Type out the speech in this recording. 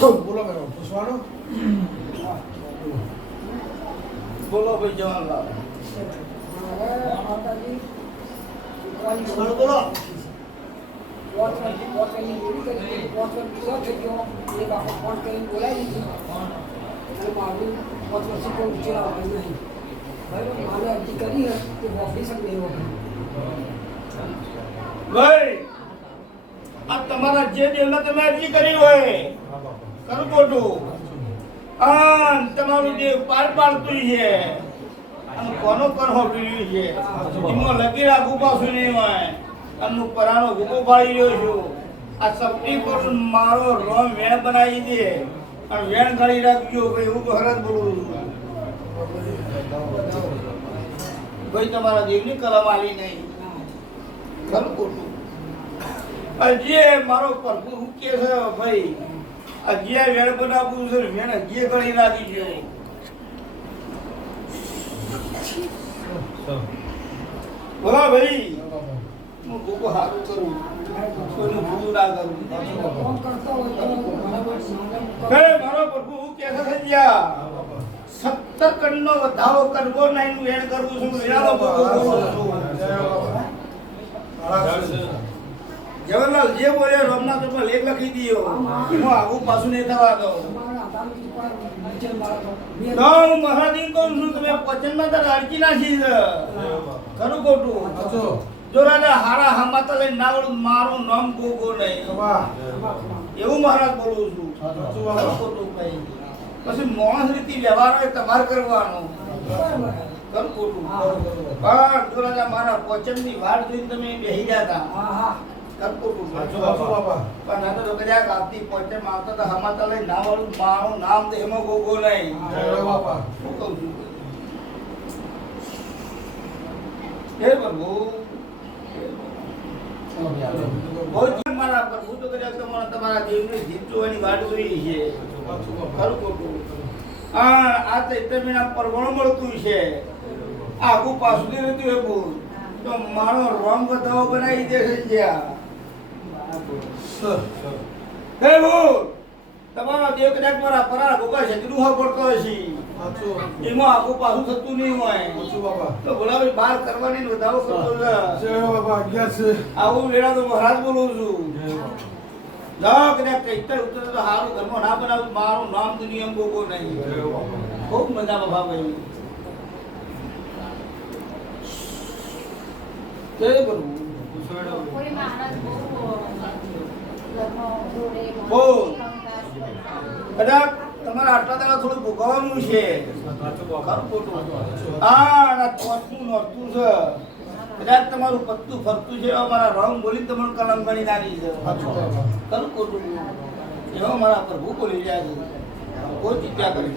બોલો મેડમ પૂછવાનું? બોલો ભાઈ જવાહરલાલ બોલો બોલો બોલો. ભાઈ, આ તમારા જે દેવના તમે અરજી કરી હોય. કરું ખોટું. આ તમારું જે પાર પાડતું છે, અને કોનો પર હોપડ્યું છે? એમાં લગી રાખવું પાછું હોય. આમનું પરાણો ભૂકો પાડી રહ્યો છું. આ સપટી પર મારો રોમ વેણ બનાવી દે. અને વેણ ગાળી રાખજો, ભાઈ, હું તો હરત બોલું છું. ભાઈ, તમારા દેવની કલમ આલી નહીં. ખરું ખોટું. જે મારો પ્રભુ કે છે, ભાઈ હજી વેણ બનાવું છે મેં હજી ગણી નાખી છે બોલો ભાઈ. હું ખૂબ સારું કરું. કોઈનું ભૂલું ના કરું. મારો પ્રભુ કે છે સજ્યા સત્તર કરવો નહીં હું એડ કરું છું. વિરાળો ભોગવો છું. જે બોલ્યો રોમના પેપર લેખ લખી દીયો. હું આવું પાછું નહીં થવા દઉં તો હું મહારાજી કહું છું તમે વચનમાં તો અડકી નાખી છે. ખરું ખોટું. જો રાજા હારા હામાતા લઈને ના વળું મારું નામ ગોગો નહીં. એવું મહારાજ બોલું છું. ખોટું પછી માણસ રીતિ વ્યવહાર હોય તમારે કરવાનો. ખરું ખોટું. પણ જો રાજા મારા વચનની વાત જોઈને તમે બેહી ગયા હતા. જય તમારા ખરું ખોટું આ ચૈત્ર મહિના પરગણો મળતું છે આખું પાછું રહેતું એવું તો મારો રંગ વધાવો બનાવી દે છે જ્યાં હે બોલ. તમારા દેવ કદાચ મારા પરાળ ગોગા છત્રી હા પડતો હશે એમાં આખું પાછું થતું નહીં હોય. બાબા તો બોલાવી બહાર કરવાની ને વધારો કરતો છે જય બાબા અગિયાર છે. આવું વેળા તો મહારાજ બોલું છું. જય કદાચ કઈતર ઉતરે તો સારું ઘરમાં ના બનાવું મારું નામ દુનિયા ગોગો નહીં. ખૂબ મજા બાબા ભાઈ. કોઈ મહારાજ બહુ જોડે કદાચ તમારે આટલા દાડા થોડું ભોગવવાનું છે. હા, અને નોરતું છે. કદાચ તમારું પત્તું ફરતું છે. મારા રંગ બોલી તમને કલમ ગણી નાખી છે. ખરું ખોટું? એવા મારા પ્રભુ બોલી રહ્યા છે. કોઈ ચિંતા કરી